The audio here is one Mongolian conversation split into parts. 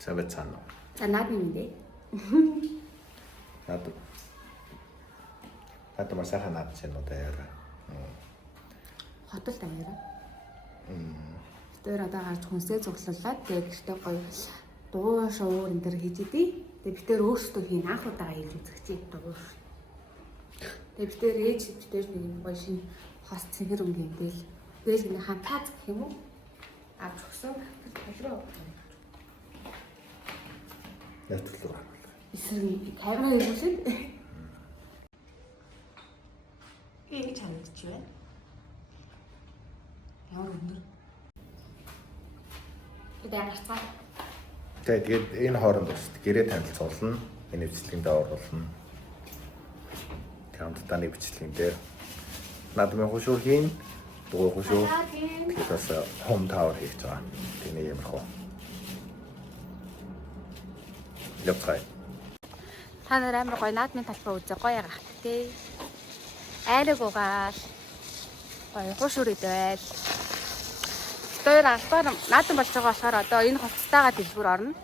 За байцаана уу? За наад юм дээ. Наад маш сайхан наад чинь уу даяараа. Хотод даяараа. Тэр одоо гарч хүнсээ цуглуулад тэгээд гэртээ гоё дуу шуур энэ төр хийж идэв. Тэгээд бид тэр өөрсдөө хийн анх удаага хийж үзэх чи дуу. Тэгээд бид тэр ээж бид нэг гоё шин хос цэнхэр өнгөнтэй л тэгэл гинэ хантаац гэх юм уу? Авч өгсөн төлрөө. Яг төлөв. Эсрэг камера хийлээ. Энийг чамдч байна. Ямар өндөр. Тэгээд гарцгаа. Тэгээд энэ хооронд бас гэрээ танилцуулна. Энэ бичлэгэндээ оруулна. Камтааны бичлэгэн дээр надад хушуур хийн, дуу хушуур. Тэгээд бас home tower хийж байгаа. Тэний ямар хөө. Лэвцай. Та нар амар гоё наадмын талбай үзээ гоё яах тий. Айраг угаал. Гоё хушуур идэвэл. Тэр албаар наадам болж байгаа болохоор одоо энэ хоцтойгоо дэлгүүр орно.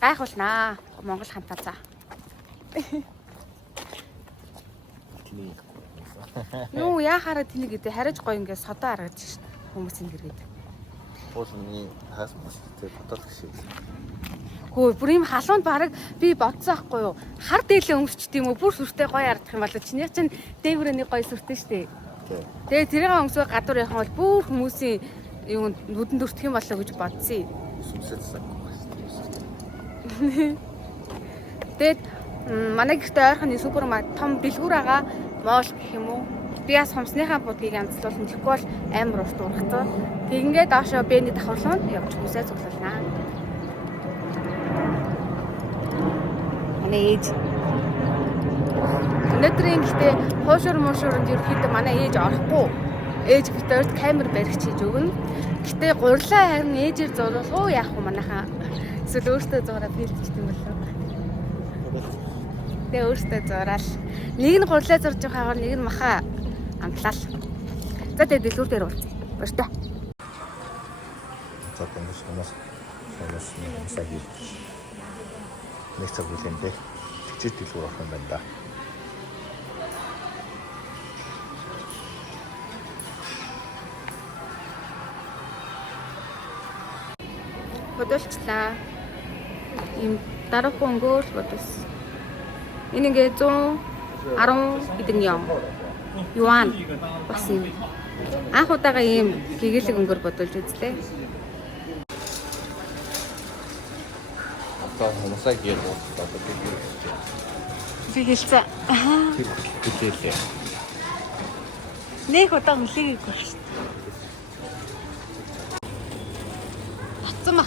Гайхуулнаа. Монгол хамтаа цаа. Юу яхаараа тэнийг гэдэг хариж гоё ингээд содоо харагдаж шин хүмүүсийн гэргээд. Уулын хаас мөстэй бодол шиг. Хөө бүр юм халуунд баг би бодсон ахгүй юу. Хар дээлээ өнгөрчт юм уу? Бүр сүртэй гоё ярдах юм болоо. Чиний чинь дээврээ нэг гоё сүртэй штэ. Тэгээ тэрийг өнгөсгөө гадуур явах бол бүр хүмүүсийн юу нүдэн дүртэх юм болоо гэж бодсон. Сүмсэлсэн. Тэгээд манай гэртээ ойрхон супермаркет том дэлгүүр байгаа моол гэх юм уу? Би бас хумсныхаа будгийг янзлуулна. Тэгэхгүй бол амар урт ургацсан. Тэгэнгээ доошоо бэний давхарлуунд явж хүсээ цуглуулнаа. Манай ээж. Өнөөдрийн гэхдээ хуушур муушурд ерөөхдөө манай ээж орохгүй. Ээж битэрт камер барих хийж өгнө. Гэтэ гурлаа харин ээжээр зурвал уу яах вэ манайхаа? Эсвэл өөртөө зураа бэлдчих юм болов. Тэгээ өөртөө зураал. Нэг нь гурлаа зурж байгаагаар нэг нь маха амтлал. За тэгээ дэлгүүр дээр уулзъя. Баяртай. За хүмүүс саги. Нэг цаг үлэндээ тэгчээ дэлгүүр орох юм байна да. Бодолчлаа. Им дараагүй өнгөөр бодсон. Энэ ингээ 110 хэдэн юан бас юм. Анх удаага ийм гэгээлэг өнгөөр бодуулж үзлээ. Одоо хүмүүсээ гэр болоод Би хэлцээ. хэлээ. Нэг удаа мөлийг өгөх шүү дээ. Батсан ба.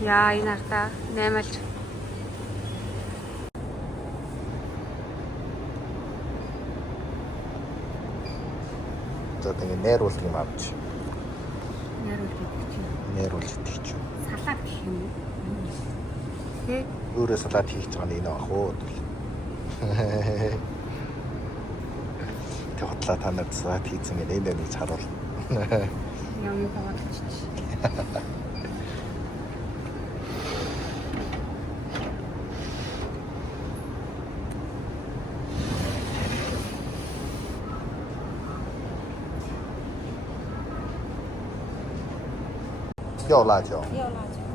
Яа, энэ артаа 8-aalж. За тэгээ нээруулах юм авч. Нээруулж идэх чинь. Салаад гэх юм уу? Тэ. Өөрөө салаад хийж байгаа нь энэ ах уу. Тэг хотлоо та нарт салаад хийсэн юм энэ нэг харуул. Яа юу таваач.要辣椒。要辣椒。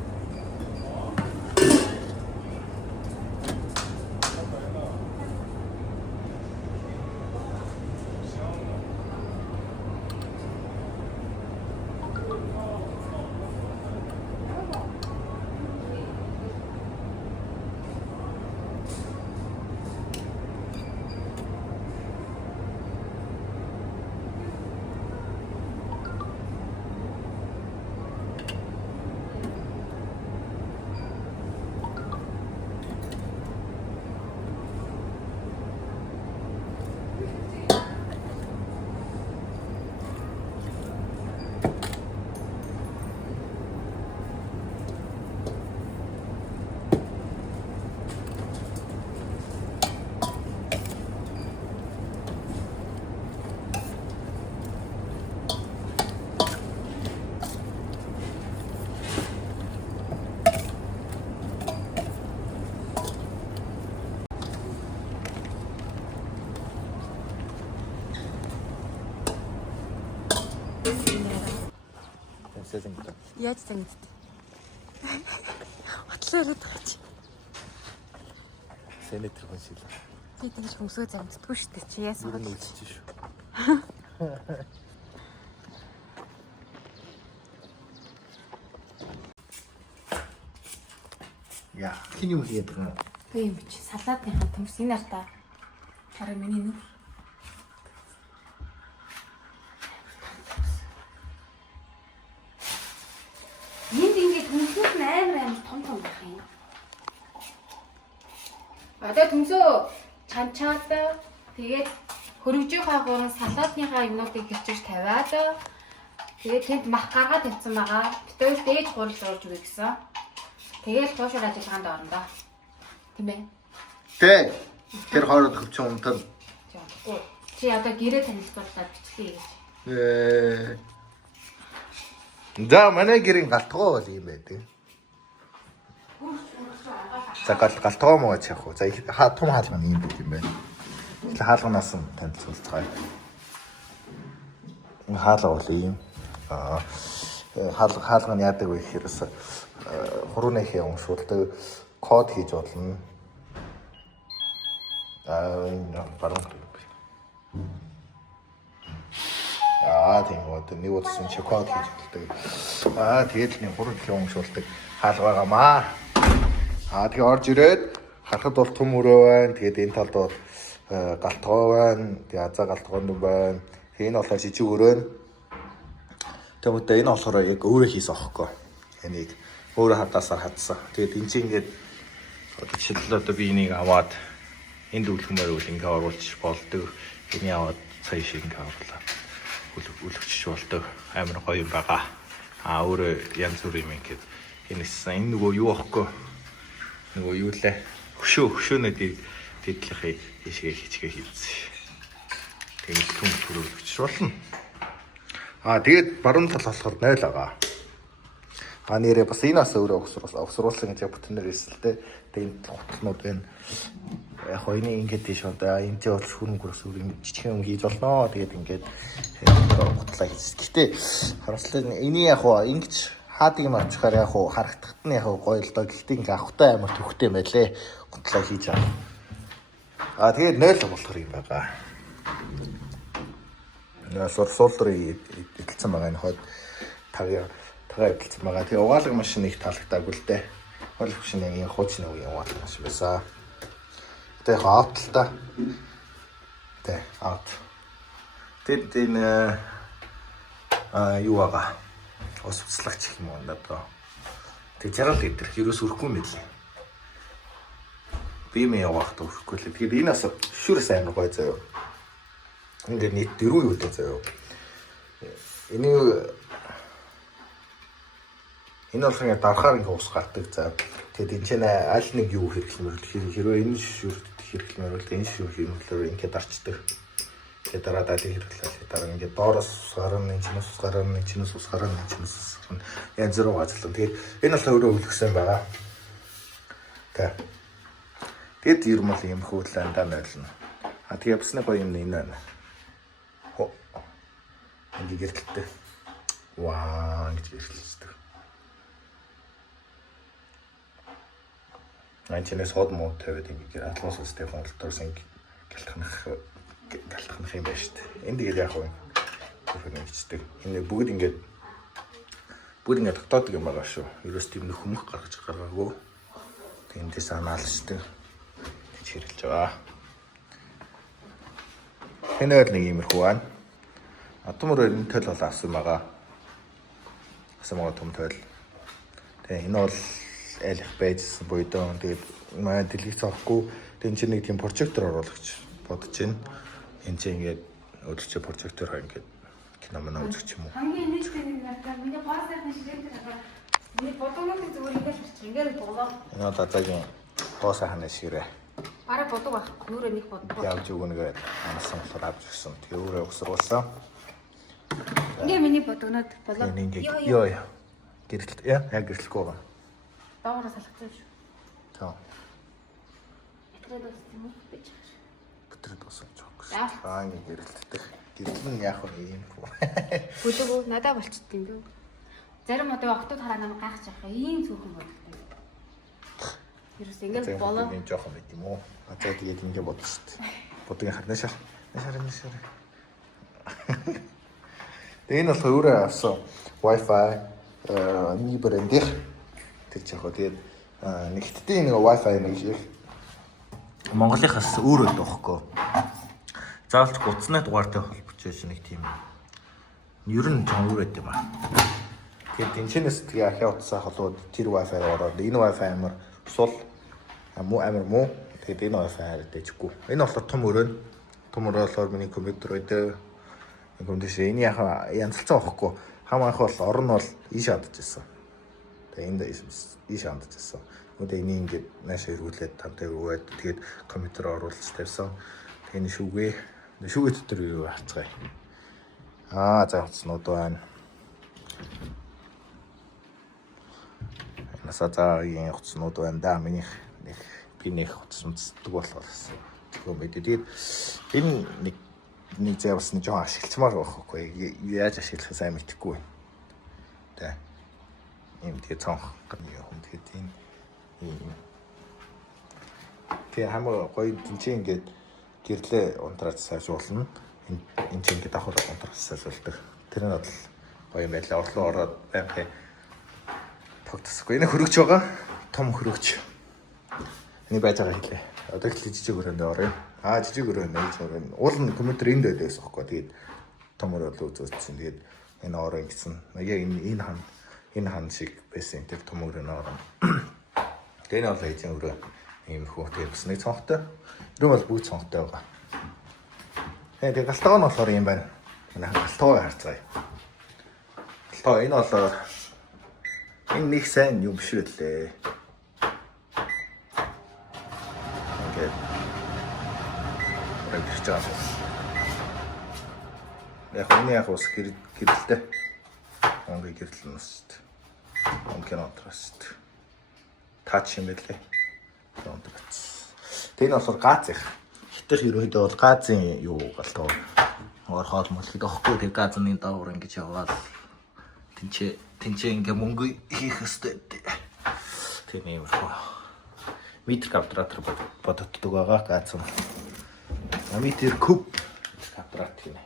Яачтай зангидав. Яаж зангиддаг? Хотлоо өрөөд байгаа чи. Сенатор хүн шил. Би тэгж хөмсгөө зангиддаггүй шүү дээ. Чи яасан Юу бэ? нүлчиж шүү. Яа, хин юм хийдэг юм. Би юм чи салаатын хам төмс энэ артаа. Хараа миний нүр. Энд ингээд төмсөд амар том байх юм. Одоо төмсөө чанчаад тэгээд хөргөжийнхаа гурван салаатныхаа юмнуудыг хэрчиж тавиад тэгээд тэнд мах гаргаад тавьсан байгаа. Битүүл дээж гурал зурж өгье гэсэн. Тэгээд туушаар ажиллагаанд орно. Тийм ээ. Тэ. Тэр хоороо төвчөн унтал. Чи одоо гэрээ танилцуулаад бичлээ гэж. За манай гэрийн галтгоо бол юм байдаг. За галтгоо муу чих уу. За том хаалга нь юм байт юм байна. Тэгэхээр хаалганаас нь танилцуулцгаая. Энэ хаалга бол ийм хаалга нь яадаг вэ гэхээр хурууныхээ уншуулдаг код хийж болно. Энэ баруун юм. Тийм үү. Нэг удаа чи код хийж болдог. Тэгээд нэг хурууныхээ уншуулдаг хаалга байгаамаа. Тэгээ орж ирээд харахад бол том өрөө байна. Тэгээд энэ талд бол галтгоо байна. Тэгээ азаа галтгоонд байна. Тэгээ энэ болохоор жижиг өрөө нь. Тэгвэл энэ болохоор яг өөрөө хийсэн аахгүй. Энийг өөрөө хадаасаар хадсан. Тэгээд энэ чинь ингээд жишээлбэл одоо би энийг аваад энд үлгэмээр үл ингээ оруулж болдог. Энийг аваад цай шиг ингээ оруулаад үлгчиж болдог. Амар гоё юм байгаа. Өөрөө янз бүр юм ингээд энэсэн энэ нөгөө юу аахгүй. Нөгөө юу лээ. Хөшөөнөө дэдлэхээ хийшгээ хичгээ хийсэн. Тэгээд түн төрүүлж болно. Тэгээд баруун тал болохоор 0 байгаа. Нэрээ бас энэ бас өөрөө огсруулсан гэж бүтнээр ирсэлтэй. Тэгээд хутлнууд байна. Яг хоёрын ингээд тийш одоо энтэй бол шүрэн гүрс үрийн жижигхэн юм хийж болно. Тэгээд ингээд хутлаа хийсэн. Гэтэ харамсалтай энийг яг хоо ингэж хаадаг юм авчихаар яг хоо харагдахад нь яг гоё л доо. Гэхдээ ингээ авахтай амар төвхтэй байлээ. Хутлаа хийж байгаа. Тэгээд 0 болохоор юм байгаа. Суулдар идэлцэн байгаа энэ хойд тагаа идэлцэн байгаа. Тэгээ угаалга машин их таалагдаагүй л дээ. Угаалга машин яг хуучин үеийн угаалга машин байсан. Тэгээ аут л та. Тэ аут. Тэд энэ юу байгаа. Ус уцлагч гэх юм уу надад. Тэгээ жаргал идэх ерөөс өрөхгүй юм билээ. Би мэ явахд өрөхгүй л. Тэгээд энэ бас шүрс амар гоё заяа. Ингээд нийт 4 юутай заяа. Энэ болох нь дарахаар ингээ ус гардаг заа. Тэгээд энэ ч аль нэг юу хэрэглэмээр хэрвээ энэ шүрт хэрэглэмээр бол энэ шүр хэрэглэмээр ингээ дарчдаг. Тэгээд дараа хэрэглээ. Дараа ингээ доороос ус гарна, энэ чинээс ус гарна, энэ чинээс ус гарна, энэ чинээс ус гарна. Янз бүр газлаа. Тэгээд энэ бол өөрөө үлгсэн байгаа. Тэгээд юм бол юм хөөдлөө даа байлна. Тэгээ бас нэг гоё юм энэ байна. Ингээ гэрэлтэй. Ваа гэж гэрэлтэй. Анчнээс ход муу тавиад ингээ атлас устай хонолторсон гэлтхнах юм байна шүү дээ. Энд тэгээд яг хөө нэгчдэг. Энэ бүгд ингээ дотоод юм байгаа шүү. Ерөөс тийм нэг хүмүүх гаргаагүй. Тэндээс анаалждаг. Гэж хэрэлж байгаа. Энэ нэг иймэрхүү байна. Атомор энэ тойл бол авсан байгаа. Авсан байгаа том тойл. Тэгээ энэ бол айлх байжсэн буйдон. Тэгээд манай дэлгийц авахгүй. Тэгээд энэ чинь нэг тийм прожектор оруулагч бодож байна. Энэ чинь ингээд өдөрчөө прожектор хаа ингээд кино мана үзэх юм уу. Хамгийн нийттэй нэг надад миний гол сайхан ширээ байгаа. Миний бодгонуудыг зүгээр ингээд харчих. Ингээд боглоо. Энэ одоо цагийн гоо сайхан ширээ. Бараг бодог баг. Нүрээ нэг бодог. Явж өгнөгээ амсан болохоор авч ирсэн. Тэгээ өөрөө өсрүүлсэн. Ингээ миний бодгонод болоо. Йоо. Гэрэлт яг гэрэлтгүй байна. Доогоороо салгацсан шүү. Тоо. Битрээд бас юм уу бич. Битрээд бас жоох. Ингээ гэрэлттэй. Гэрэл нь яг нь юм хөө. Бүлээгөө надад болчихдээ юм. Зарим одоо октод хараа намайг гайхаж явах ийм цөөхөн боддог. Ерөөс ингээд болоо. Энэ жоохон байт юм уу? За тэгээд ингэ бодсон шүү дээ. Будгийн харнашаар. Нашаар. Тэгээ энэ бол өөрөө авсан Wi-Fi нэг брэндээр тэр жахаа тэгээд нэгтдээ нэг Wi-Fi нэг их Монголынхаас өөр өд واخхой. Заавалч гуцны дугаартай холбож нэг тийм ер нь том өөр өд юм аа. Тэгээд тэнцэнэс тэгээ ахиа утсаа холбоод тэр Wi-Fi ороод энэ Wi-Fi амар сул амар муу тэгээд энэ Wi-Fi дэжгүй. Энэ болохоор том өрөө. Том өрөөлөөр миний компьютер өдөө компьютер энэ яхаа янзлцсан واخхой. Хамаах бол орон бол ийш хандж ирсэн. Тэгээ энд ийш хандж ирсэн. Өдөө энийг ингээд нааш эргүүлээд тавтай өгөөд тэгээд компьютер оруулж тавьсан. Тэгээ шүүгээ дотор юу хацгаая. За утаснууд байна. Насацаагийн утаснууд байна да. Миний би нэг утас мэддэг болохоор тэгвэл бид тэгээд энэ нэг зэвс нэг жоо ашиглацмаар байхгүй яаж ашиглахыг сайн мэдэхгүй байна. Тэ. Ийм тэгээ цонх юм тэгээд энэ тэгээ хамаа гоё тэнцээ ингээд гэрлээ унтраач сайжруулна. Энэ ч ингээд давхар унтраач сайжруулдаг. Тэр нь бол гоё юм байлаа. Орлоо ороод байнга тогтсохгүй. Энэ хөрөгч байгаа. Том хөрөгч. Энийг байж байгаа хэлээ. Одоо их жижиг өрөөнд орё. Жижиг өрөө нэг өрөө. Уул нь компьютер энд байдагс байхгүй. Тэгээд том өрөө л үзүүлсэн. Тэгээд энэ ороо ингэсэн. Яг энэ хан шиг байсан. Тэр том өрөө ороо. Тэгээд энэ бол эзэн өрөө иймэрхүү. Тэгээд бас нэг цонхтой. Ер нь бол бүгд цонхтой байгаа. Тэгээд галтгаа нь болохоор юм байна. Энэ галтгаа харцгаая. Галтгаа энэ бол энэ нэг сайн юм биш үлээ. Яг энэ ус гэрэлтэй. Онгийн гэрэл нь ус. Онгийн онтроос. Тач юм байлээ. Онтроос. Тэгээ энэ болохоор газ их. Хитэр ерөөдөө бол газын юу галтаа. Орхоод мөлхөд авахгүй тэг газны даавар ингэж яваад тэнцээ ингээ мөнгө хийх хэвээр. Тэг юм уу. Метр квадрат боддог байгаа газ. Метр куб квадрат гинэ.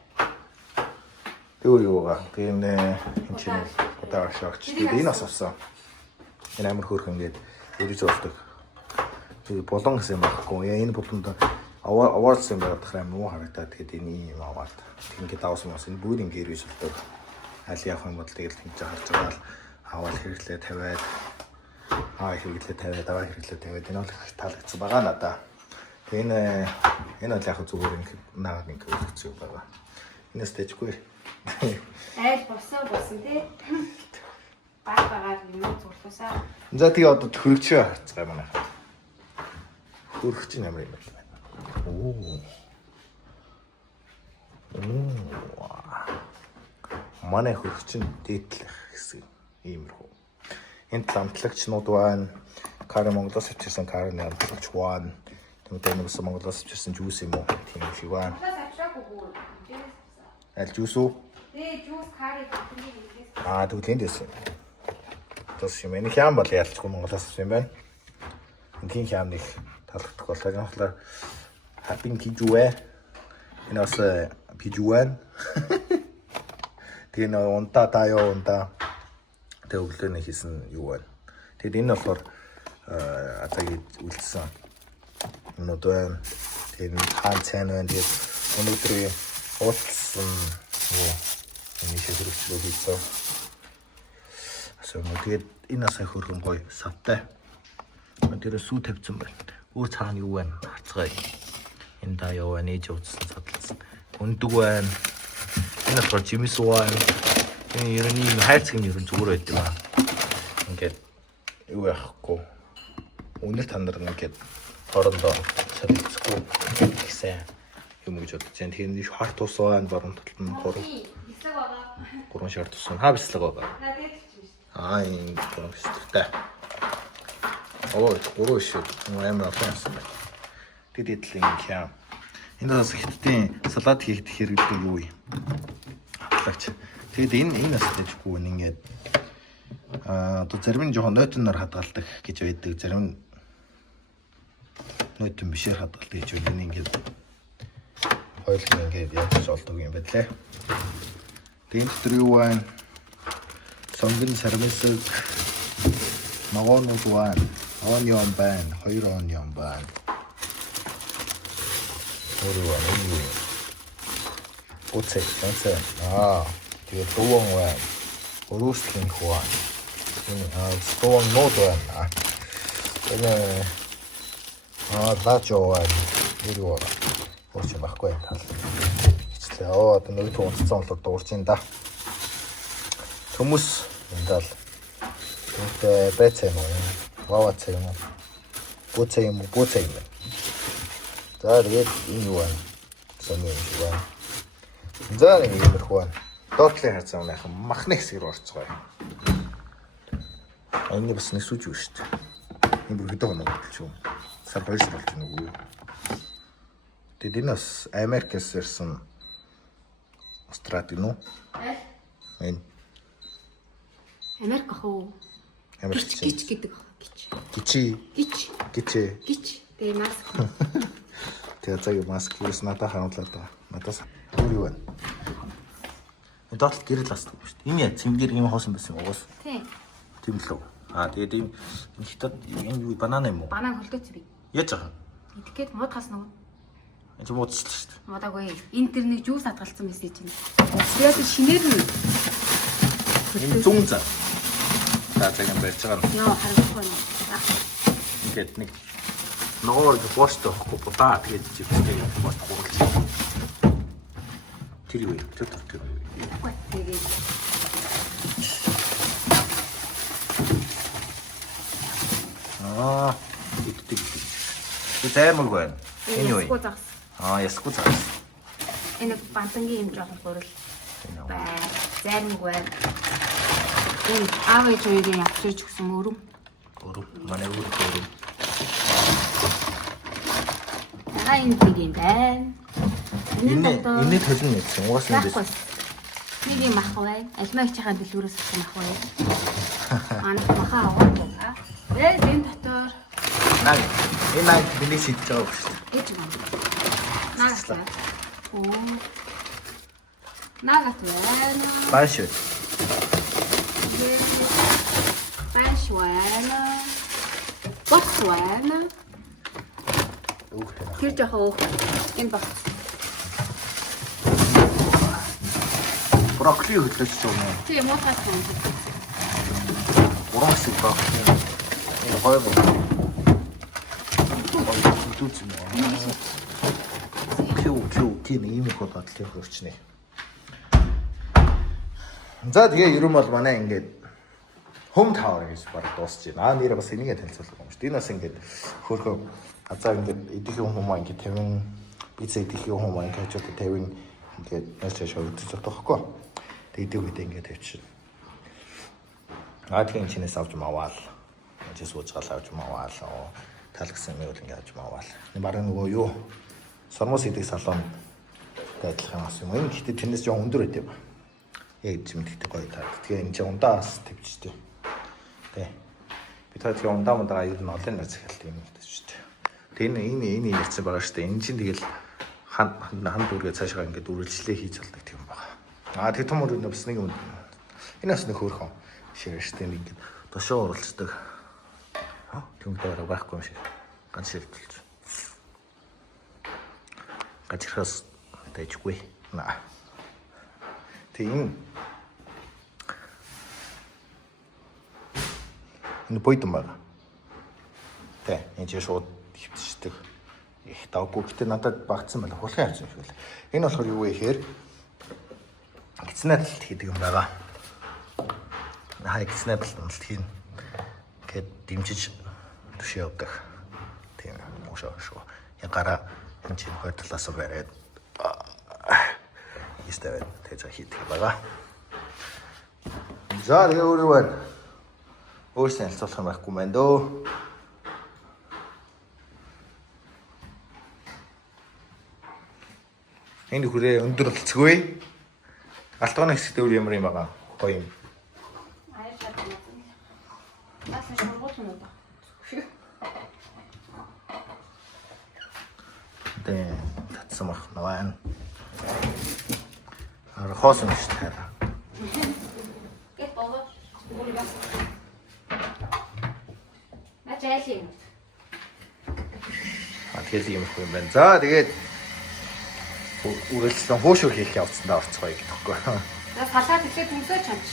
Тэгвэл юугаа. Тийм энэ чинь одоо шогч. Энэ бас авсан. Энэ амар хөөрхөн ингээд өрөж болдог. Тэг болон гэсэн юм байхгүй. Энэ болонд аваарс юм байгаад храм муу харагдаад тэгээд энэ юм аваад. Ингээд давсан бас энэ бүгд ингээд ирж болдог. Аль явах юм бол тэгэл тэнцээ харж байгаа л аваад хэрэглээ тавиад хэрэглээ тавиад аваа хэрэглээ тавиад энэ бол таалагдсан байгаа надаа. Энэ бол яг зүгээр наад нэг өгсөн байгаа. Энэс дэжгүй. Айл босон тий. Багаар юм зурлаасаа. За тэгээ одоо хөрөгчөө харцгаа манай. Хөрөгч нь ямар юм бэ? Манай хөрөгч нь дээдлэх гэсэн иймэрхүү. Энд ламтлагчнууд байна. Кари Монголоос авчирсан кари ламтлагч байна. Тэгээд нэг Монголоос авчирсан жуус юм уу? Тийм шиг байна. Аль жуус уу? Тий, жуус кари гэдэг нь. Тэгвэл энд дэсэн. Тос юм. Энэ хям бол ялцгүй Монголоос авсан юм байна. Энэ хям нэг талхах болохоор энэ болохоор хапин кижуэ. Энэ бас пижуэн. Тэгээ нэг унта таяа унта. Тэгээ өглөө нэг хийсэн юу байна. Тэгээд энэ болохоор атагийн үлдсэн. Нодон тэгээд хаан цайн байна. Тэгээд өнөөдрийн ууцсан юу энэ шийдвэрлэлүүд хийсэн. Тэгээд энэ асаа хөргөн гоё савтай. Тэр сүү тавьсан байна. Өөр цаана юу байна? Хацгаая. Энэ та яваа нээж ууцсан садлсан. Өндөг байна. Энэ болохоор жимс байна. Энэ ер нь хайрцаг юм зүгээр байд юм аа. Ингээд юу яахгүй. Үнэр тандар ингээд хоорондоо солилцохгүй гэсэн юм гэж бодож байна. Тэгэхээр харт ус байна, баруун талд нь 3 шарт ус байна. Бислэг байгаа. Энэ 3 бислэгтэй. 3 шүү. Амар олон байна. Тэдэдлийн хям. Энэ бас хиттийн салат хийхэд хэрэглэдэг юу юм. Хатлагч. Тэгэд энэ бас дэжгүй ингээд Одоо зарим нь жоохон нойтоноор хадгалдаг гэж байдаг. Зарим нь нойтон бишээр хадгалдаг гэж байдаг. Ингээд хоёулаа ингээд яаж олдог юм бэ лээ. Тэгээд дотор юу байна? Сонгон сармисэг ногоонууд байна. Онион байна. 2 онион байна. Өөрөөр Уцээ. Тэгээд дуун байна. Өрөөслийн хөө. Дуун нууд байна. Энэ лачо байна. Өөрөөр орч байхгүй тал. Ичлээ. Одоо нэг туцсан болоод дуурч юм да. Хүмүүс эндал энэ бэцэн юм. Вавацэн юм. Буцэн юм. За тэгээд энэ юу байна? Сони юм шиг байна. За нэг иймэрхүү байна. Доотлын хацаа унах махны хэсгээр орцгоё. Энэ бас нэг сүж юу шүү дээ. Энэ бүр хэдэн хоног болчих юм. Сар 2 сар болж байна уу? Тэгээд энэ бас Америкээс ирсэн Австрали нү? Энэ Америк ах уу? Америк Гич гэдэг ах. Гич. Тэгээ маск. Тэгээд цаг маск юус надад харууллаа да. Надаас юу вэ? Доотлол гэрэл ластдаг шүү дээ. Энэ яа цэмгэр юм хоосон байсан угаас. Тийм л үү. Тэгээд ийм хятад энэ юу банана юм уу? Банан хөлдөөц би. Яаж байгаа? Идэх гээд муудахаас нөгөө. Энд муудчихлаа шүү дээ. Муудаагүй. Энд тэр нэг жуус хадгалсан мессеж юм. Тэгээд шинээр нь энэ зүүн за. Цагаан барьж байгаа нь. Яа харахгүй нь. Ингээд нэг нөгөө боштой байхгүй будаа тэгээд чивтэй бот гурлж. Тэр юу вэ? Тэр. Тэгээд иддэг. Энэ займаг байна. Энэ юу вэ? Ясгүй загас. Энэ бантангийн юм жоохон гурил. Займаг байна. Энэ аавч хоёрын авчирч өгсөн өрөм. Манай өрөм. Энэ тийм байна. Энэ төлн нэгсэн. Угаас нь дэс. Нэг юм ах бай. Альмагчийн дэлгүүрээс авсан ах бай. Махаа аваа. Энэ дотор энэ биний шидэж байгаа шүү дээ. Ээж юм. Нааслаа. Нагат байна. Бааш. Бот байна. Тэр жоохон энэ бот. Брокколи хөдлөж байна. Тийм уутаас байна. Ураас брокколи. Энэ хоёр брокколи. Тийм ийм их бодлын хөрчнээ. За тэгээ ерөн бол манай ингээд Home Tower гэж баг дуусч байна. Нэр бас энийгээ танилцуулах юм шүү дээ. Энэ бас ингээд хөөхөө азаа ингээд идэхийн хүмүүс ингээд 50 пицца идэхийн хүмүүс ингээд ч 50 ингээд нэшээ шоудчих тоххой. Тэгээ идэв үедээ ингээд тавьчихна. Тэгээ энэ чинээс авч маваал. Жис уужгаал авч маваал. Талагсан мэйл ингээд авч маваал. Энэ бараг нөгөө юу? Сормос идэх салон адилхан юм асан юм. Энэ гэхдээ тэрнээс жоон өндөр байт юм. Яг зэмдэгтэй гоё таад. Тэгээ энэ чинь ундаас тавьчихтэй. Тэ. Би та тэгээ ундаа ер нь олон нар захиалт юм гэдэг шүү дээ. Тэгээ энэ ярьсан байгаа шүү дээ. Энэ чинь тэгэл хан дүүргээ цаашгаа ингээд үргэлжлээ хийж болдог тийм байгаа. Тэгээ том өрөөнд бас нэг юм. Энэ бас нэг хөөрхөн ширээ шүү дээ. Ингээд дошоо уралцдаг. Тэмдгээр байхгүй юм шиг. Ганц шилдэлж. Гачрахаас тэжгүй наа. Тийм. Энэ бойдон байна. Тэ, энэ ч шууд хөвчдөг. Их давгүй гэхдээ надад багцсан байна. Хулхын харж юм шиг л. Энэ болохоор юу вэ гэхээр гиснадлт хийдэг юм байгаа. Гиснадлт уналт хийн. Гэт дэмжиж төшөө явдаг. Тийм уушаа шүү. Ягаараа энэ чинь хоёр талаас нь бариад истэвэ тэжа хийдэг байгаа. За тэгээ өөрөөр өөрсдөө хэлцүүлэх юм байхгүй мэн дөө. Энэ хүрээ өндөр болцгоё. Алтгооны хэсэгт өөр ямар юм байгаа? Гоё юм. Аваа. Хоос юм шүү дээ. Гэт болоо. Бүгд бас. Начаалин. Тэгээд юм юм байна. За тэгээд үргэлжлэн хөшөө хийх явцсандаа орцгоё гэхгүй. За салаад ихлээр хүнсөө чамч.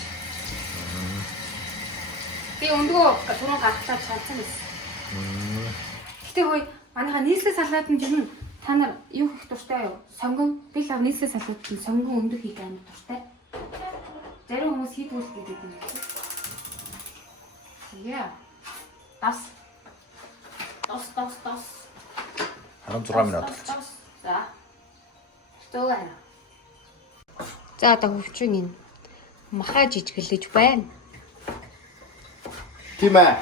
Би өндгөө түрүүн гаргахлаа шалсан байсан. Гэтэ хөөе манайха нийслэл салаад нь юм та нар юу хийх дуртай юу? Сонгон би л нийслэл салаад нь сонгон өндөр хийх амар дуртай. Зарим хүмүүс хийдгүүл гэдэг юм. Яа. Тас. 16 минут. За. Стогоо. За одоо хөвчүн ин махаа жижиглэж байна. Тийм ээ.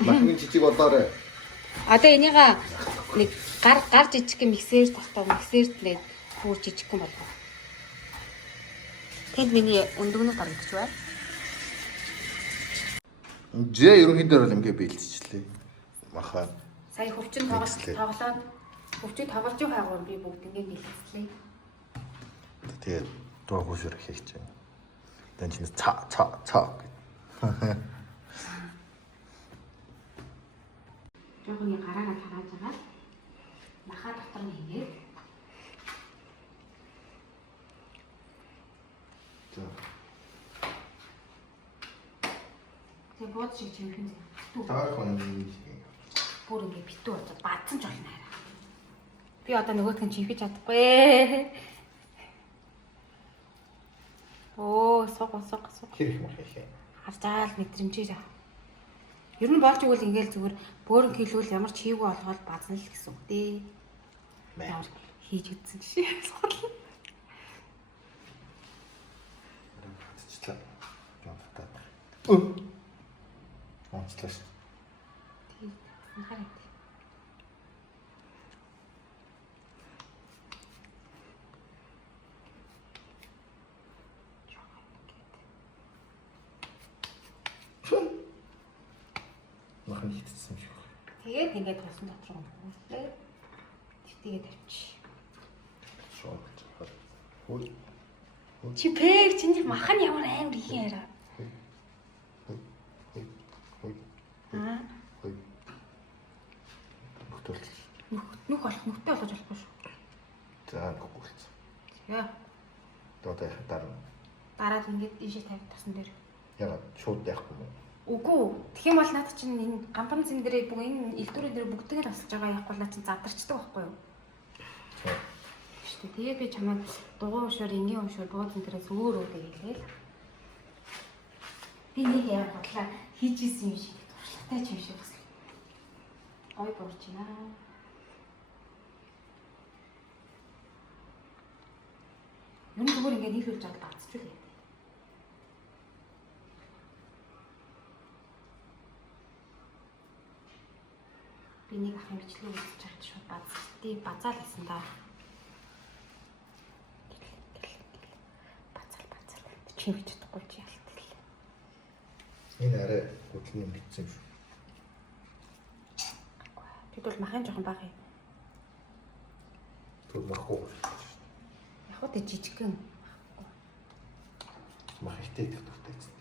Махны жижиг болоорой. Одоо энийга нэг гар жижиг миксер татав миксерт нэг бүр жижиг юм болов. Тэнд миний өндөгнөө гаргаж байна. Жээ ерөнхийдөө бол ингээ бэлтжлээ. Махаа. Сая хөвчөн тоглоод хөвчөд тоглож байгаагаар би бүгд ингээ бэлтгэлээ. Тэгээд дуу хөшөр хийх чинь. Тэн чинь цаа. Жохны гараагаа тарааж байгаа. Махаа дотор нь хийгээд. За. Тэгээ бод шиг чимхэн. Таарах нь Бүр ингээ битүү болоод бадсан ч болно хараа. Би одоо нөгөөтг нь чимхэж чадахгүй. Оо, суг. хэрэг мах хийх. Харжаал мэдрэмжээр. Ер нь болж игэл ингээл зүгээр бөөрн хэлвэл ямар ч хийгүү болгоод базна л гэсэн үг дээ. Ямар хийж үтсэн жишээ. Хатчихлаа. Онцлоо. Тийм. Хараа. Махны хитсэн юм шиг. Тэгээд ингээд тосон дотор унтээ. Тэтгээд тавьчих. Шууд. Хөөе. Чи пэг чиний махан ямар амар ихэн яриа. Аа. Хөтөлж. Нүх болох нүхтэй болгож болохгүй шүү. За гүйлц. Яа. Доотой дараа. Дараад ингээд ийшээ тавь тасан дээр. Ягаад шууд яахгүй юм. Үгүй. Тэгэх юм бол наад чинь энэ гамбан зин дээрээ бүх энэ элдвэрийн дээр бүгдийг нь тасалж байгаа явахгүй наа чинь задарчдаг байхгүй юу? Штэ. Тэгээ би чамайг дугуй ушуур, энгийн ушуур, буудлын дээрээс өөр хэлээл. Би нэг яа бодлаа хийж исэн юм шиг туршлагатай ч юм шиг бас. Ой борчина. Юу нэг зүгээр ингээд нийлүүлж аваад бацчихлээ. Би нэг ахын бичлэг үзэж чад шууд бацтий базаал гэсэн да. Бацаал. Чи гэж чадахгүй чи ялтал. Энэ арай хөдөлгөөн юм битсэн юм шүү. Бид бол махын жоохон бага юм. Түр махгүй. Яг уу тэ жижигхэн. Мах ихтэй идэх дуртай гэсэн.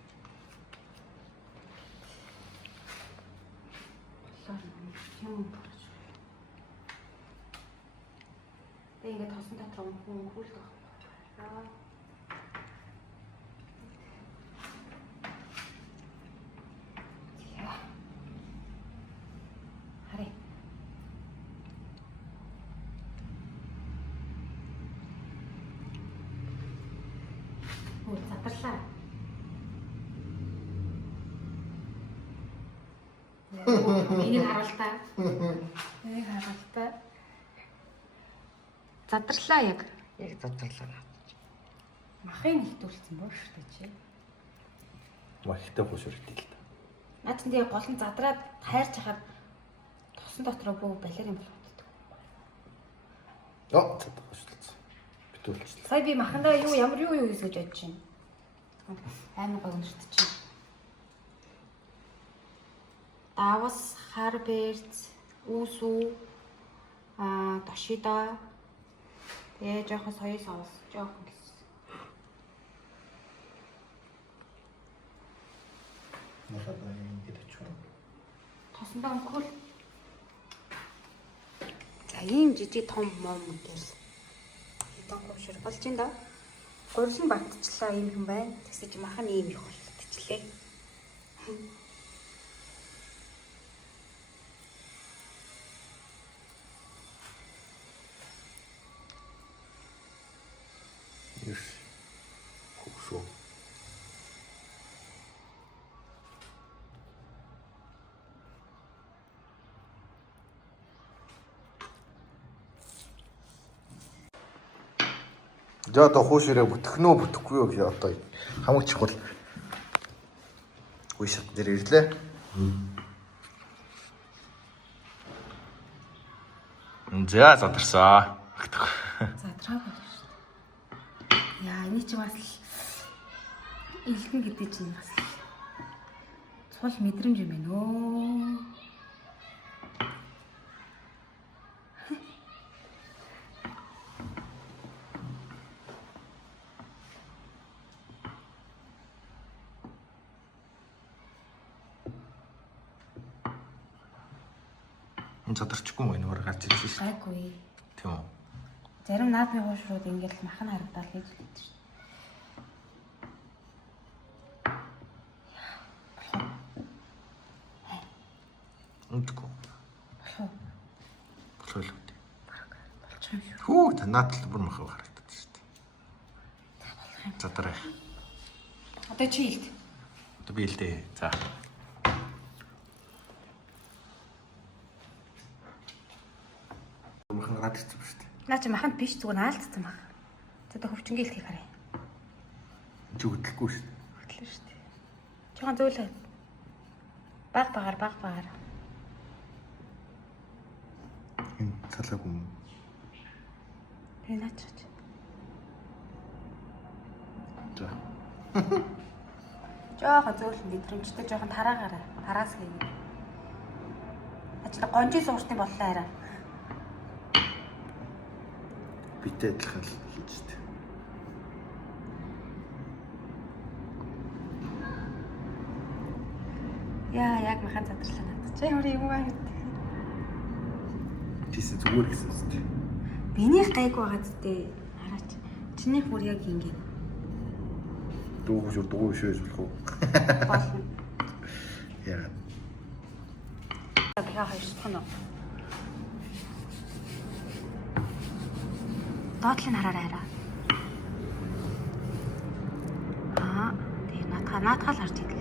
Юм болж. Тэг ингээд тосон дотор хүн хүлд байгаа. Харин. Оо задарлаа. Энийг харуултаа. Задарлаа яг. Яг задарлаа. Махыг нэгтүүлсэн боо шүү дээ чи. Мах ихтэй хөшөртэй л та. Наад чинь тэгээ гол нь задраад хайрч хахад тосон дотроо бөө балерин болгоод. Оо, цад хөшөлцсөн. Битүүлчихлээ. Сая би махандаа ямар юу гэж бодож байна. Аймаг гоншд чинь. Давас, Харберц, Үүсүү, Дошида. Тэгээ жоохон соёо соус, жоохон гэсэн. Нахад ингэж очив. Тосондоо өнгөл. За ийм жижиг том мом дээр. Хэдэн хувшир болж энэ да. Гурилан баттчлаа ийм юм байна. Тэгсэж махан ийм их болчихлээ. Юус. Хөөсөө. За одоо хууширээ бүтгэнөө бүтэхгүй юу гэх одоо хамгийн чухал үе шат дээр ирлээ. За задарсаа. Задраа байна шүү дээ. Яа, энэ чи бас илхэн гэдэг чинь бас цул мэдрэмж юм байна өө. Энэ задарчихгүй юм энэ гарч ирсэн шүү. Гайгүй. Тийм үү. Зарим наадмын хуушрууд ингээл махан харагдал гэж хэлдэг шүү. Үндгүй. Болов. Болов л үү. Болчих юм шүү. Хүү танаад л бүр махав харагдаад шүү дээ. Задараа. Одоо чи хэлд. Одоо би л дээ. За. Махан гараад ирсэн шүү дээ. Наа чи маханд биш зүгээр наалдсан баг. Одоо хөвчнгийн хэлхийг харъя. Чи хөдлөхгүй шүү дээ. Хөтлөө шүү дээ. Жохон зөөлөө. Баг багаар. Энэ цалаг юм. Би наач. За. Жохон зөөлөн мэдрэмжтэй жохон тараагаараа. Тараас хийе. Ачаа гонжи сууртын боллоо арай. Битээ адилхан л хийж дээ. Яа, яг махан задарлаа надад. Чи ямар юм аа гэдэг. Тийс зүгээр гэсэн үст. Бинийх гайгүй байгаа зү. Хараач. Чинийх бүр яг ингэ. Дуу шүү болох уу? Болно. Яа. Яа хайших нь. Доотлын хараарай. Тэгээ наатаал харж идэв.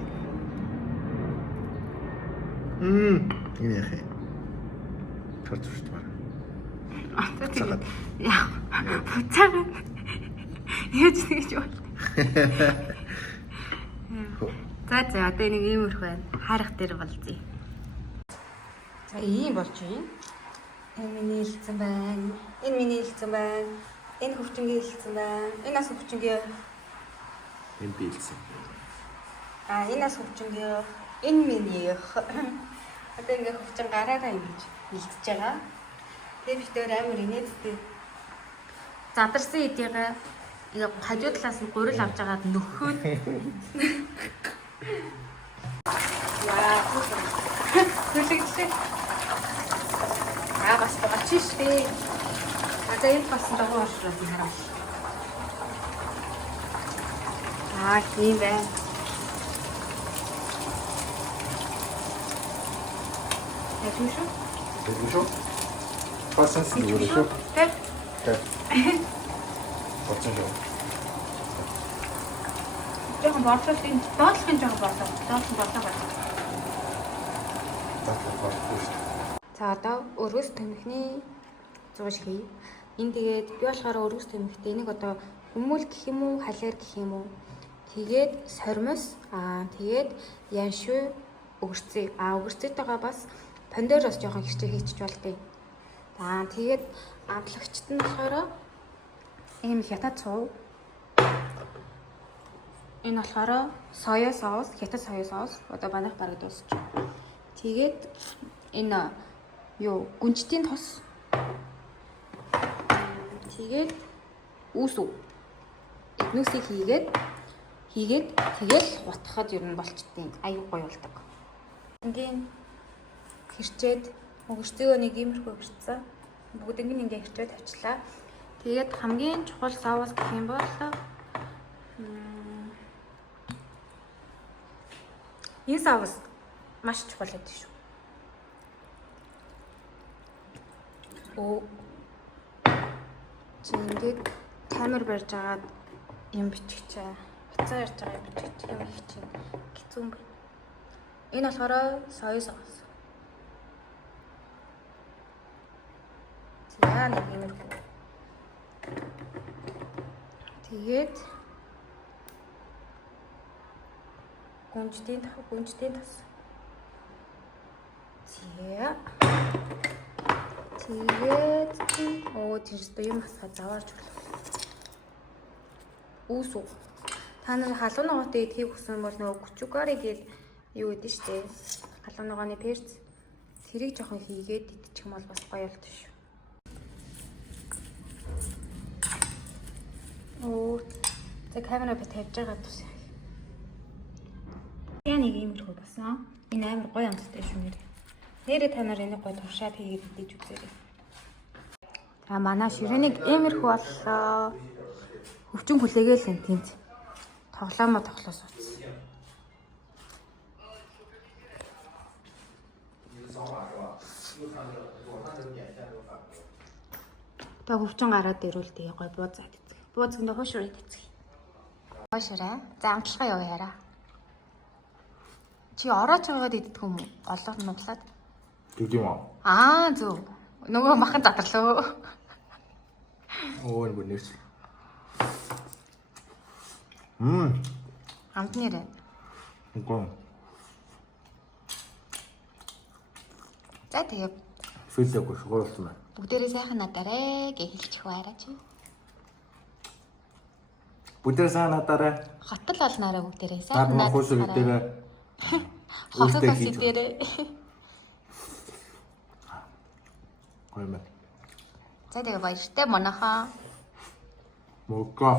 Энэ яах юм? Тарч шүү дээ. Тэгээд яа. Буцааг. Яаж нэгж бол. За одоо нэг иймэрхүү байна. Харах дээр болзъя. За ийм болж байна. Энэ миний хэлсэн байна. Энэ миний хэлсэн байна. Энэ хөвчнгийн хэлсэн байна. Энэ бас хөвчнгийн. Энэ биелсэн. Энэ бас хөвчнгийн. Энэ миний. Одоо ингээ хөвчин гараараа ингэж илтж байгаа. Тэгээ бид өөр амар инээдтэй. Задарсан эдийгээ ингээ хажуу талаас нь гурил авч агаад нөхөөд. Яа, хүлэгдлээ. Бас бачиш дээ. Одоо энэ басан дагуу оршроод хараа. Тийм байна. Тэжүү. Басан зүйл шүү. Тэг. Басан шүү. Жохон борлуулалт энэ доотлохын жохон борлоо. Доотлох байна. За одоо өргөс тэмхний зууш хий. Энэ тэгээд би болохоор өргөс тэмхтэй энийг одоо хүмүүл гэх юм уу, халиар гэх юм уу. Тэгээд сормос тэгээд яншуу өгөрцөө. Өгөрцөөтэйгээ бас пандороос жоохон хичээ хийчих болтыг. Тэгээд амтлагчт нь болохоор ийм хятад цуу. Энэ болохоор соёо соус, хятад соёо соус одоо банах бараг дуусч. Тэгээд энэ гүнжтийн тос. Тэгээд Үүсв. Эднүсийг хийгээд тэгэл утгахад ер нь болчтой. Аюу гоё болдог. Ингийн хэрчээд өгөрцөө нэг иймэрхүү өгөрцөө. Бүгд ингээ хэрчээд авчлаа. Тэгээд хамгийн чухал соус гэх юм бол энэ соус маш чухал гэдэг шүү. Чи ингээд таймер барьж агаад юм бичих чаа. Хуцаа ярьж байгаа юм бичих юм их чинь хэцүү юм байна. Энэ болохоор соёо соус. За нэг юм. Тэгээд гүнжтэй тас. Тэгээд тийштэй юм асаа заваарч өглөө. Үүсв. Та нар халуун ногоотой идхийг хүсвэл бол нөгөө гүчүгари гээд юу гэдэг штэ. Халуун ногооны перц. Тэрийг жоохон хийгээд идчих юм бол бас гоё болдог шүү. За камера бит тавьж байгаа тус. Яг нэг иймэрхүү басан. Энэ амар гоё амттай шүү нэр. Нэрээ та нар энийг гоё туршаад хийгээд идэж үзээрэй. Манай ширээнийг иймэрхүү боллоо. Өвчин хүлээгээл энэ тэнд. Тоглоомоо тоглоос утсан. Та өвчин гараад ирвэл тэгээ гоё бууцаад эцэг. Бууцгинд хуушраад эцэг. Хуушраа. За амтлагаа яваараа. Чи орооч байгаад иддэг юм уу? Олоор нуглаад. Тэгж юм аа. Зөв. Нөгөө махан задарлоо. Энэ бүр нэрс. Амт нэрээ. Үгүй. За тэгээ Филдэг шугуулсан байна. бүгдээрээ сайхан надаарэ гэж хэлчих байраа чи. Бүгдээ сайн надаарай. Хотол олнараа бүгдээрээ Та сайхан манай хөөс үдээрээ. Хотол бас идээрээ. Гоё мэн. За тэгээ баяртай монохоо. Мөкка.